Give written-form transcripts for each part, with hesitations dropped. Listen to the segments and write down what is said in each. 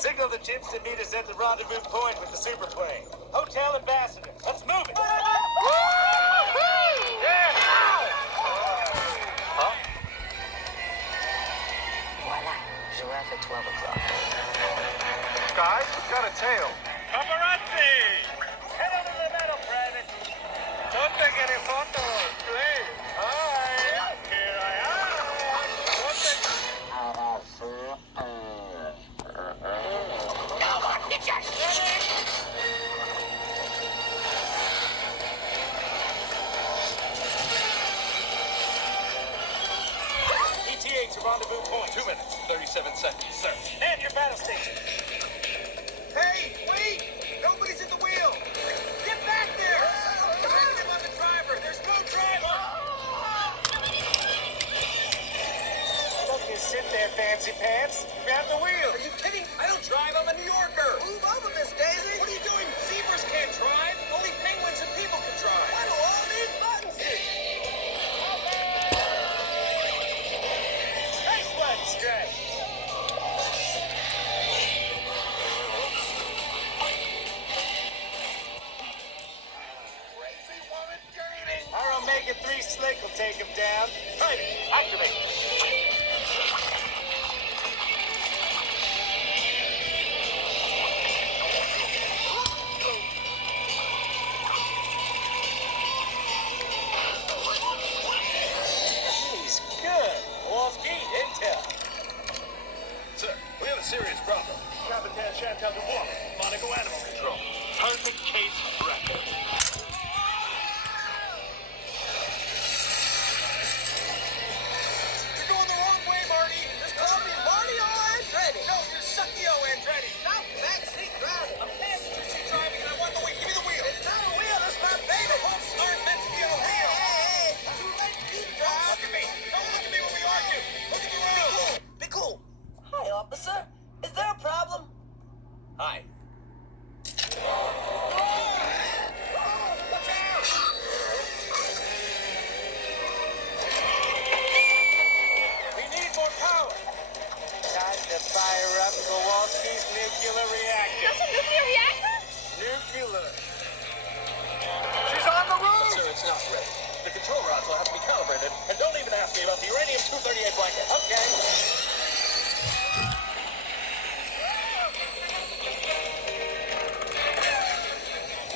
Signal the gyps to meet us at the rendezvous point with the superplane. Hotel Ambassador. Let's move it. Yeah. Huh? Voila. Giraffe at 12 o'clock. Guys, we've got a tail. Paparazzi! Head over to the metal, Private. Don't take any photos, please. Hi. Here I am. Don't take... ETA to rendezvous point. 2 minutes, 37 seconds, sir. And your battle station. Hey, wait! Nobody's at the wheel! Get back there! Depend him on the driver! There's no driver! Don't just sit there, fancy pants. Grab the wheel. Are you kidding? I don't drive, I'm a New Yorker! Move over, Miss Daisy! What are you doing? Zebras can't drive! Only penguins and people can drive! Why do all these buttons hit? Nice one, Stretch. Our Omega-3 slick will take him down. Right, activate. He's good. Kowalski, intel. Sir, we have a serious problem. Capitan Chantal Dubois, Monaco Animal Control. Perfect case record. You're going the wrong way, Marty! There's coffee Marty O. Andretti! No, you're Sucky O. Andretti! Stop backseat driving! I'm passenger seat driving and I want the wheel! Give me the wheel! It's not a wheel, it's my baby! The hooks aren't meant to be on a wheel! Hey! Too late for you to drive! Don't look at me! Don't look at me when we argue! Look at the road! Be cool! Hi, officer. Is there a problem? Hi. We need more power. Time to fire up Kowalski's nuclear reactor. That's a nuclear reactor? Nuclear. She's on the roof! Sir, it's not ready. The control rods will have to be calibrated. And don't even ask me about the uranium-238 blanket. Okay.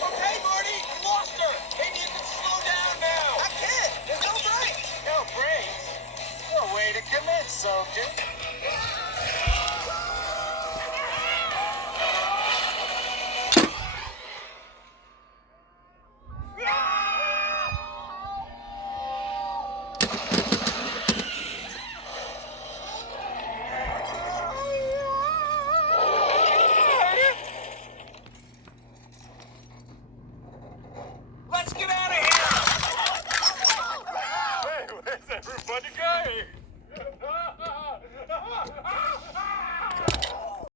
Okay, Marty, you lost her! Maybe you can slow down now! I can't! There's no brakes! No brakes. No way to commit, soldier.